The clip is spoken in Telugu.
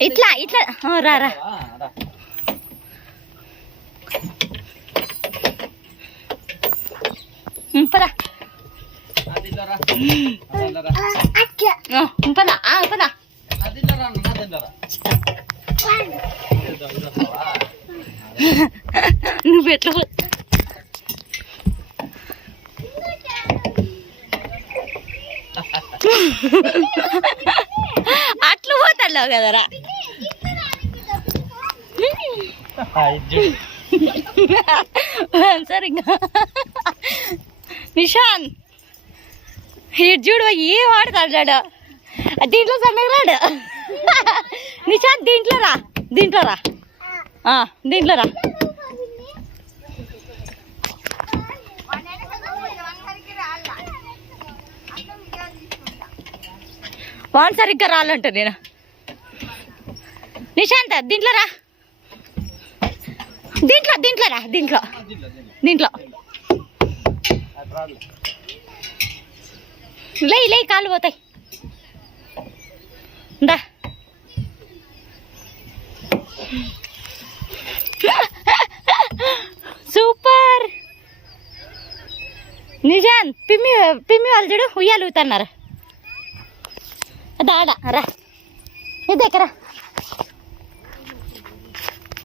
ఇట్లా ఇట్లా రా రా పదా పదా పదా నువ్వు ఎట్లా అట్లా పోతాడు కదరా సరిగ్గా నిషాన్ ఇటు చూడు ఏ వాడతాడు దీంట్లో సన్నగా రాడు నిషాన్ దీంట్లో రా దీంట్లో రా దీంట్లో రా వాన్ సరిగ్గా రాలంట నేను నిశాంత్ దీంట్లో రా దీంట్లో దీంట్లో రా దీంట్లో దీంట్లో లే లే కాళ్ళు పోతాయి దా సూపర్ నిజాన్ పిమ్మి పిమ్మి వాళ్ళు చూడు ఉయ్యాలు ఊతున్నారు దాడా రా ఇది దగ్గర